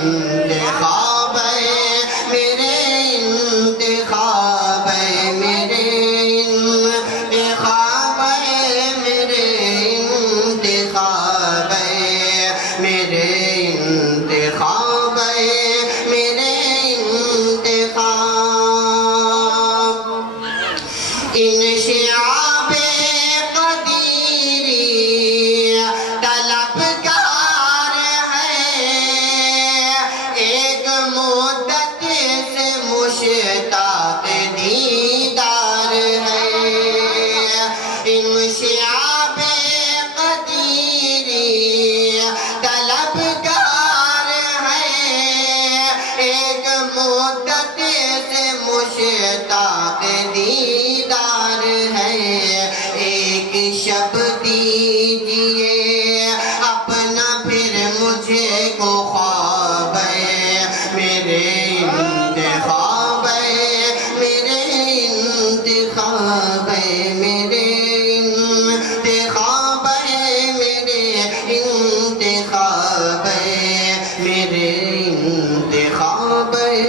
انتخاب ہے میرے انتخاب ہے میرے انتخاب ہے میرے انتخاب ہے میرے انتخاب ہے میرے انتخاب ان شعاب قدیری طلبگار ہے ایک مدت سے مشتاق دیدار ہے ان شعاب قدیری طلبگار ہے ایک مدت سے مشتاق دیدار ہے ایک شب دیجئے اپنا پھر مجھے کو خواب ہے میرے انتخاب ہے میرے انتخاب ہے میرے انتخاب ہے میرے انتخاب ہے میرے انتخاب ہے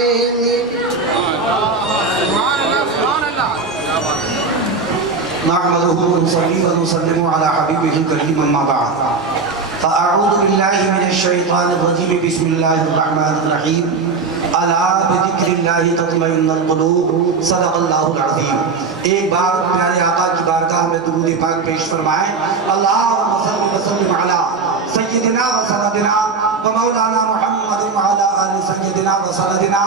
نحمده ونصلي ونسلم على حبيبه الكريم أما بعد فأعوذ بالله من الشيطان الرجيم بسم الله الرحمن الرحيم ألا بذكر الله تطمئن القلوب صدق الله العظيم ایک بار پیارے آقا کی بارگاہ میں درود پاک پیش فرمائیں اللہم صلی وسلم علی سیدنا و سندنا و مولانا محمد وعلى آل سیدنا و سندنا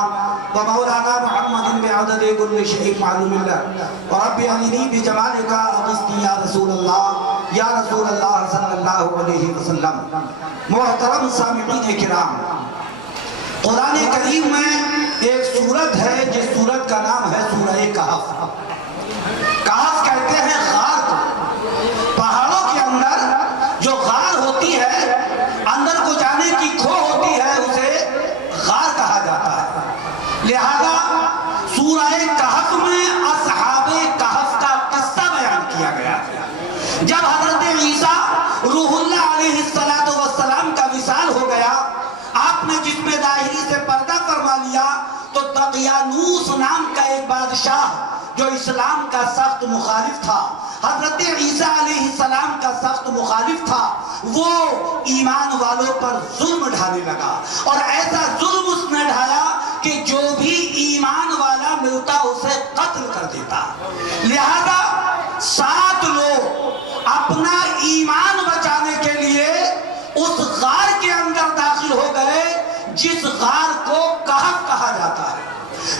ومولانا محمد بعدد كل شيء معلوم الله ورب أرني بجمالك أغثني يا رسول الله یا رسول اللہ صلی اللہ علیہ وسلم. محترم سامعین کرام، قرآن کریم میں ایک سورت ہے جس سورت کا نام ہے سورہ کہف. کہف کہتے ہیں غار کو. پہاڑوں کے اندر جو غار ہوتی ہے، اندر کو جانے کی کھو ہوتی ہے، اسے غار کہا جاتا ہے. لہذا سورہ کہف میں اصحاب کہف کا قصہ بیان کیا گیا. جب حضرت عیسیٰ روح اللہ علیہ السلام کا وصال ہو گیا، آپ نے جسم ظاہری سے پردہ فرما لیا، تو دقیانوس نام کا ایک بادشاہ جو اسلام کا سخت مخالف تھا، حضرت عیسیٰ علیہ السلام کا سخت مخالف تھا، وہ ایمان والوں پر ظلم ڈھانے لگا. اور ایسا ظلم اس نے ڈھایا کہ جو بھی ایمان والا ملتا اسے قتل کر دیتا. لہذا 7 لوگ اپنا ایمان بچانے کے لیے اس غار کے اندر داخل ہو گئے جس غار کو کہف کہا جاتا ہے.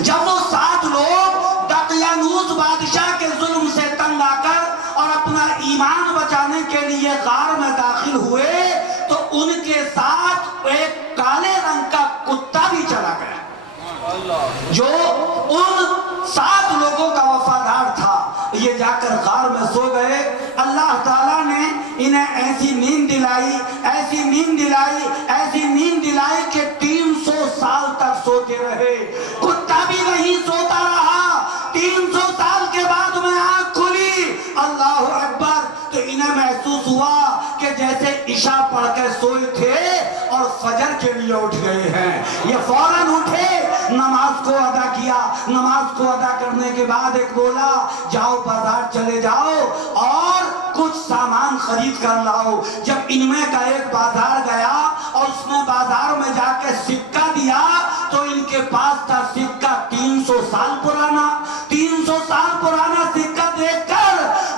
جب وہ 7 لوگ دقیانوس بادشاہ کے ظلم سے تنگ آ کر اور اپنا ایمان بچانے کے لیے غار میں داخل ہوئے تو ان کے ساتھ ایک کالے رنگ کا کتا بھی چلا گیا جو ان 7 لوگوں کا وفادار تھا. یہ جا کر غار میں سو گئے. اللہ تعالیٰ نے انہیں ایسی نیند دلائی کہ 300 سال تک سوتے رہے. کتا بھی نہیں سوتا رہا. 300 سال کے بعد میں آنکھ کھلی، اللہ اکبر، تو انہیں محسوس ہوا کہ جیسے عشاء پڑھ کر سوئے تھے اور فجر کے لیے اٹھ گئے ہیں. یہ فوراً اٹھے، نماز کو ادا کیا. نماز کو ادا کرنے کے بعد ایک بولا، جاؤ بازار چلے جاؤ اور کچھ سامان خرید کر لاؤ. جب ان میں کا ایک بازار گیا اور اس نے بازار میں جا کے سکہ دیا تو ان کے پاس تھا سکہ 300 سال پرانا. 300 سال پرانا سکہ دیکھ کر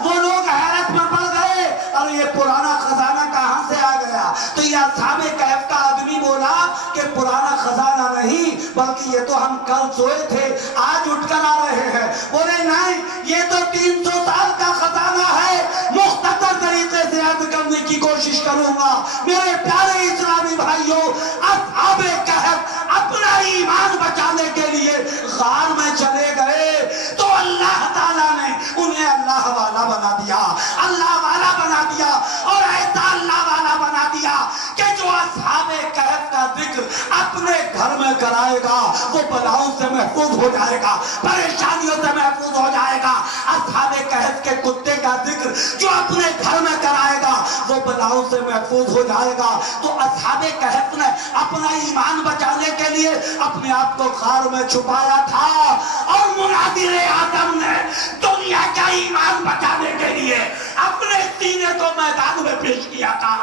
وہ لوگ حیرت میں پڑ گئے، اور یہ پرانا خزانہ کہاں سے آ گیا؟ تو یہ اصحاب کہف کا آدمی بولا کہ پرانا خزانہ نہیں، بلکہ یہ تو ہم کل سوئے تھے، آج اٹھ کر آ رہے ہیں. بولے نہیں، یہ تو 300 سال کا خزانہ ہے. مختصر طریقے سے عرض کرنے کی کوشش کروں گا میرے پیارے اسلامی بھائیوں. اصحاب کہف اپنا ایمان بچانے کے لیے غار میں چلے گئے تو اللہ تعالیٰ نے انہیں اللہ والا بنا دیا. اور ایسا اللہ والا بنا دیا کہ جو اصحاب کہف کا ذکر اپنے گھر میں کرائے گا وہ بلاؤں سے محفوظ ہو جائے گا، پریشانیوں سے محفوظ ہو جائے گا۔ اصحاب کہف کے کتے کا ذکر جو اپنے گھر میں کرائے گا وہ بلاؤں سے محفوظ ہو جائے گا۔ تو اصحاب کہف نے اپنا ایمان بچانے کے لیے اپنے آپ کو غار میں چھپایا تھا، اور منادر اعظم نے دنیا کا ایمان بچانے کے لیے اپنے سینے کو میدان میں پیش کیا تھا۔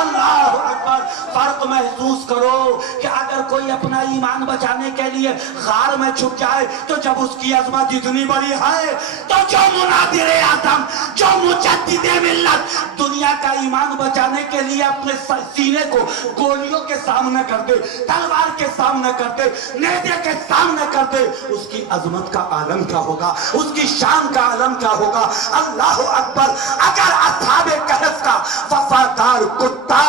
اللہ اکبر! فرق محسوس کرو کہ اگر کوئی اپنا ایمان بچانے کے لیے غار میں چھپ جائے تو جب اس کی عظمت اتنی بڑی ہے تو جو منادر اعظم، جو مجدد ملت دنیا کا ایمان بچانے کے لیے اپنے سینے کو گولیوں کے سامنے کر دے، تلوار کے سامنے کر دے، نیزے کے سامنے کر دے، اس کی عظمت کا عالم کیا ہوگا، اس کی شان کا عالم کیا ہوگا۔ اللہ اکبر! اگر اصحاب کہف کا وفادار کتا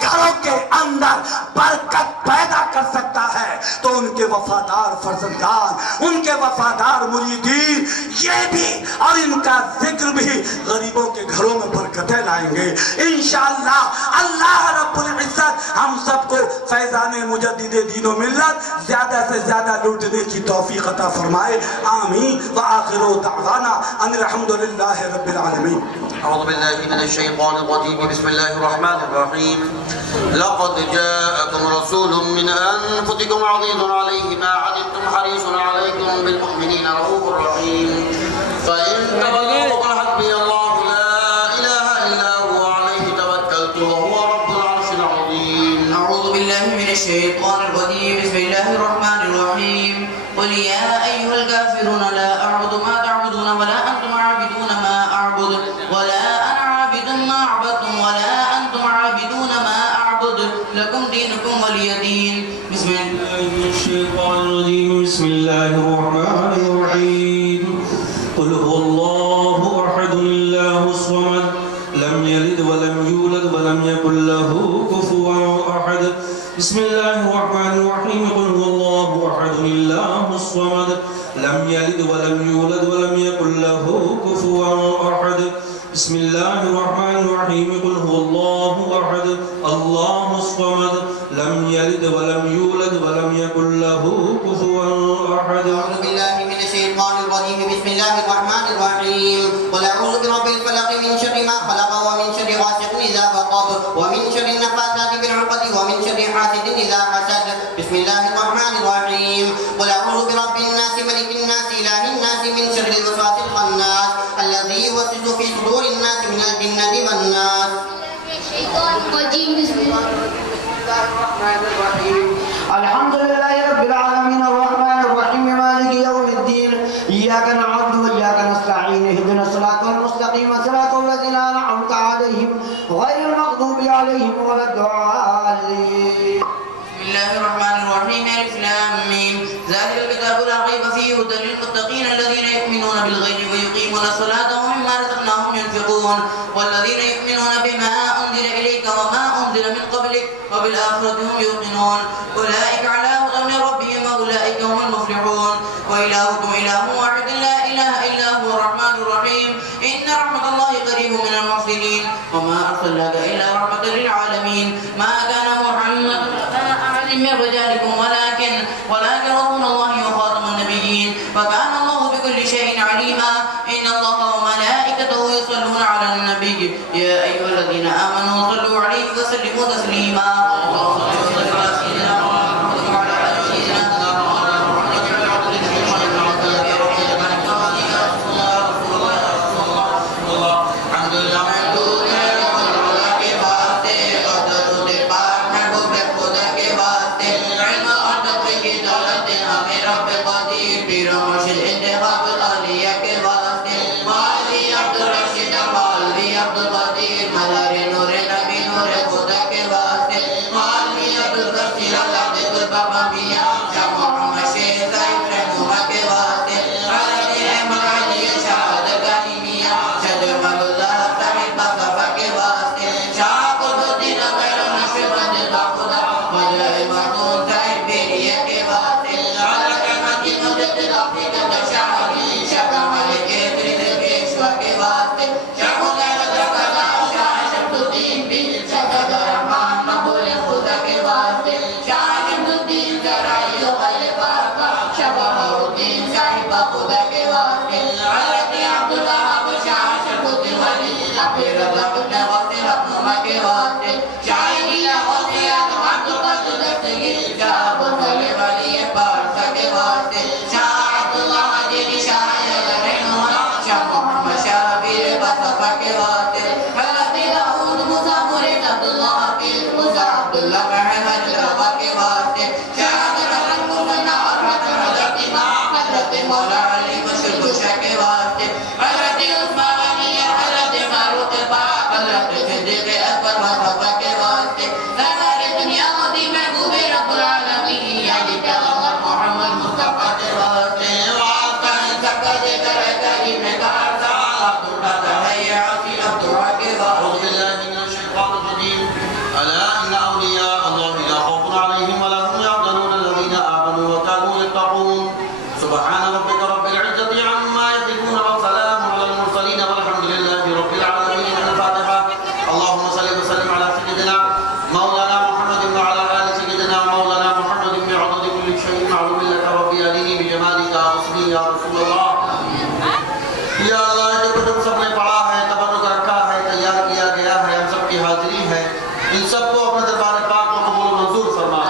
گھروں کے اندر برکت پیدا کر سکتا ہے تو ان کے وفادار فرزندان، ان کے وفادار مریدین یہ بھی اور ان کا ذکر بھی غریبوں کے گھروں میں برکتیں لائیں گے انشاءاللہ۔ اللہ رب العزت ہم سب کو فیضان مجدد دین و ملت زیادہ سے زیادہ لوٹنے کی توفیق عطا فرمائے، آمین۔ وآخر دعوانا ان الحمدللہ رب العالمین۔ أعوذ بالله من الشيطان الرجيم بسم الله الرحمن الرحيم لقد جاءكم رسول من أنفسكم عزيز عليه ما عنتم حريص عليكم بالمؤمنين رؤوف رحيم فإن تولوا فقل حسبي الله لا إله إلا هو عليه توكلت وهو رب العرش العظيم أعوذ بالله من الشيطان الرجيم بسم الله الرحمن الرحيم قل يا أيها الكافرون لا أعبد ما تعبدون ولا أنتم عابدون ما أعبد ولا أنا عابد ما عبدتم ولا أنتم عابدون ما أعبد لكم دينكم ولي دين بسم الله من الشيطان الرجيم بسم الله الرحمن الرحيم قل هو الله أحد الله الصمد لم يلد ولم يولد ولم يكن له كفوا أحد بسم الله الرحمن الرحيم قل هو الله أحد الله الصمد لم يلد ولم يولد ولم يكن له كفوا أحد بسم الله الرحمن الرحيم قل هو الله أحد الله الصمد لم يلد ولم يولد ولم يكن له كفوا أحد أعوذ بالله من الشيطان الرجيم بسم الله الرحمن الرحيم قل أعوذ برب الفلق من شر ما خلق ومن شر غاسق إذا وقب ومن شر النفاثات في العقد ومن شر حاسد إذا حسد بسم الله الرحمن الرحيم قل أعوذ برب الناس ملك الناس إله الناس من شر الوسواس الخناس الذي يوسوس في صدور الناس من الجنة والناس الشيطان الرجيم بسم الله الرحمن الرحيم الحمد لله رب العالمين الرحمن الرحيم مالك يوم الدين إياك نعبد وإياك نستعين اهدنا الصراط المستقيم صراط الذين أنعمت عليهم غير المغضوب عليهم ولا الضالين بسم الله الرحمن الرحيم ألف لام ميم ذلك الكتاب لا ريب فيه هدى للمتقين الذين يؤمنون بالغيب ويقيمون الصلاة ومما رزقناهم ينفقون والذين يؤمنون بما أنزل إليك وما أنزل من قبلك وبالآخرة هم يوقنون أولئك على هدى من ربهم وأولئك هم المفلحون وإلهكم إله واحد لا إله إلا هو الرحمن الرحيم إن رحمة الله قريب من المحسنين وما أرسلناك إلا رحمة للعالمين ما كان محمد من رجالكم ولكن رسول الله وخاتم النبيين وكان الله بكل شيء عليما إن الله وملائكته يصلون على النبي يا أيها الذين آمنوا صلوا عليه وسلموا تسليما اللهم صل على سيدنا محمد وعلى آل سيدنا الحمد لله کا خدا کے واسطے حضرت عبداللہ ابو شاہ شربت ولی اپنے رضا اپنے وقت رہنما کے واسطے شاہدی غوث اعظم عبد القادر دستگیر شاہ بزرگ ولی پارسا کے واسطے شاہ عبداللہ حجیری شاہ رحمہ شاہ محمد شاہ پیر بصفہ کے واسطے حضرت داؤد موسیٰ مرید عبداللہ حفیظ موسیٰ عبداللہ محمد روا کے واسطے شاہ حضرت موسیٰ اور حضرت امام حضرت مولا علی بشر گوشہ کے واسطے حضرت عثمان غنی حضرت فاروق پاک حضرت صدیق اکبر بصفہ کے واسطے سرکار دنیا مدی محبوب رب العالمین یعنی پیغمبر محمد مصطفیٰ کے واسطے واسطہ سکر دے کر کریم کار سال عبداللہ ہے عاصی عبداللہ کے أعوذ واسطے بالله من الشيطان الرجيم ألا إن أولياء الله لا خوف عليهم ولا هم يحزنون الذين آمنوا وكانوا يتقون سبحان ربك رب العزة عما يصفون وسلام على المرسلين والحمد لله رب العالمين. الفاتحة. اللهم صل وسلم على سيدنا مولانا محمد وعلى آل سيدنا مولانا محمد بعدد كل شيء معلوم لك ربي أديني بجمالك واسمي يا رسول الله. یا اللہ جو کچھ ہم سب نے پڑھا ہے تبرک رکھا ہے تیار کیا گیا ہے ہم سب کی حاضری ہے ان سب کو اپنے دربار پاک کو قبول و منظور فرما.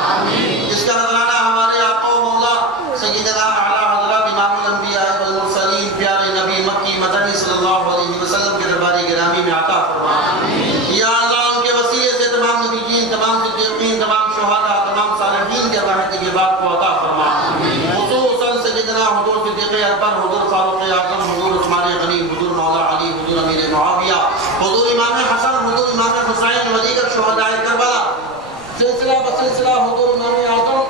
اس کا نذرانہ ہمارے آقا و مولا سیدنا اعلیٰ حضرت امام الانبیاء والمرسلین پیارے نبی مکی مدنی صلی اللہ علیہ وسلم کے دربار گرامی میں عطا فرما. یا اللہ ان کے وسیلے سے تمام نبیین تمام صدیقین تمام شہداء تمام صالحین کے رحمت کی بات کو عطا فرما. خصوصاً سیدنا حضور صدیق اکبر حضور فاروق اعظم حضور عثمان غنی حضور مولا علی حضور امیر معاویہ حضور امام حسن حضور امام حسین وزیر شہداء کربلا سلسلہ بسلسلہ حضور امام اعظم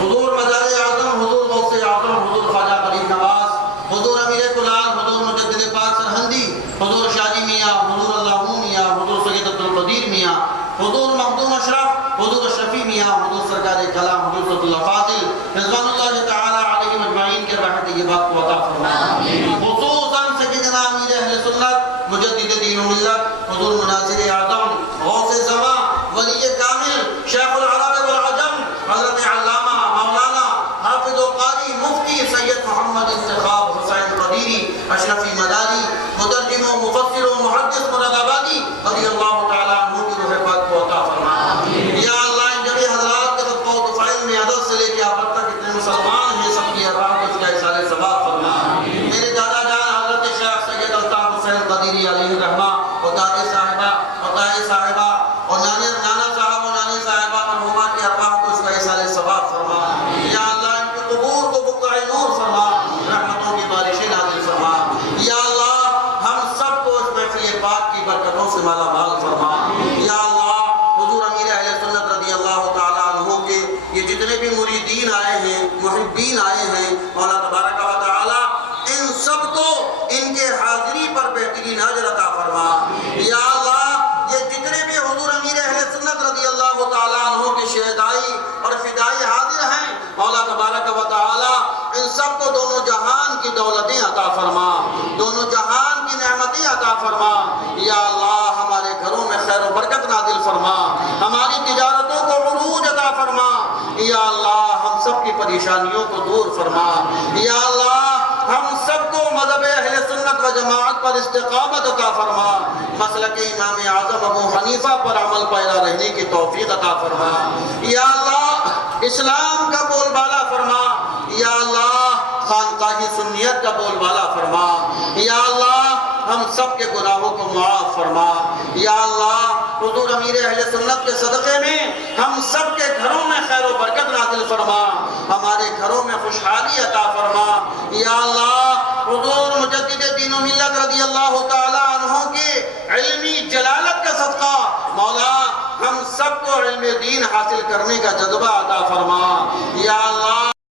حضور مزار اعظم حضور غوث اعظم حضور خواجہ غریب نواز حضور امیر کلال حضور مجدد پاک سرہندی حضور شاہی میاں حضور اللہ میاں حضور سید عبدالقدیر میاں حضور مخدوم اشرف حضور شفیع میاں حضور سرکار کلام حضور صلی اللہ فاضل رضوان اللہ تعالی علیہ مجمعین کے رحمت یہ بات کو عطا فرما. خصوصاً سیدنا امیر اہل سنت مجدد دین و ملت حضور مناظر اعظم غوث زمان ولی کامل شیخ العرب والعجم حضرت علامہ مولانا حافظ و قاری مفتی سید محمد انتخاب حسین قدیری اشرفی مداری مترجم و مفسر و محدث مراد آبادی رضی اللہ تعالیٰ عنہ کی روح پاک کو عطا فرما. یا اللہ ان جبھی حضرات کے صدقہ و طفائل میں عدد سے لے کے آپ تک اتنے مسلمان ہیں سب کی ارواح کو اس کا احسان ثواب فرما. میرے دادا جان حضرت شیخ سید الطاف حسین قدیری علیہ الرحمہ اور دادی صاحبہ اور دائی صاحبہ اور نانا صاحب اور نانی صاحبہ مرحومہ کی ارواح کو اس کا احسان ثواب فرما. یا اللہ ان کی قبور کو بقعہ نور فرما رحمتوں کی بارشیں نازل فرما. یا اللہ ہم سب کو اس محفل پاک کی برکتوں سے مالا مال فرما. یا اللہ حضور امیر اہل سنت رضی اللہ تعالیٰ عنہ کے یہ جتنے بھی مریدین آئے ہیں محبین آئے ہیں مولا تبارک و تعالیٰ ان سب کو ان کے حاضری پر بہترین اجر عطا فرما. یا اللہ یہ جتنے بھی حضور امیر اہل سنت رضی اللہ تعالیٰ عنہ کے شہدائی اور فدائی حاضر ہیں مولا تبارک و تعالیٰ ان سب کو دونوں جہان کی دولتیں عطا فرما دونوں جہان کی نعمتیں عطا فرما. یا اللہ ہمارے گھروں میں خیر و برکت نازل فرما ہماری تجارتوں کو عروج عطا فرما. یا اللہ ہم سب کی پریشانیوں کو دور فرما. یا اللہ ہم سب کو مذہب اہل سنت و جماعت پر استقامت عطا فرما. مسلک امام اعظم ابو حنیفہ پر عمل پیرا رہنے کی توفیق عطا فرما. یا اللہ اسلام کا بول بالا فرما. یا اللہ خانقاہی سنیت کا بول بالا فرما. یا اللہ ہم سب کے گناہوں کو معاف فرما. یا اللہ حضور امیر اہل سنت کے صدقے میں ہم سب کے گھروں میں خیر و برکت نازل فرما ہمارے گھروں میں خوشحالی عطا فرما. یا اللہ حضور مجدد دین و ملت رضی اللہ تعالیٰ عنہ کے علمی جلالت کا صدقہ مولا ہم سب کو علم دین حاصل کرنے کا جذبہ عطا فرما.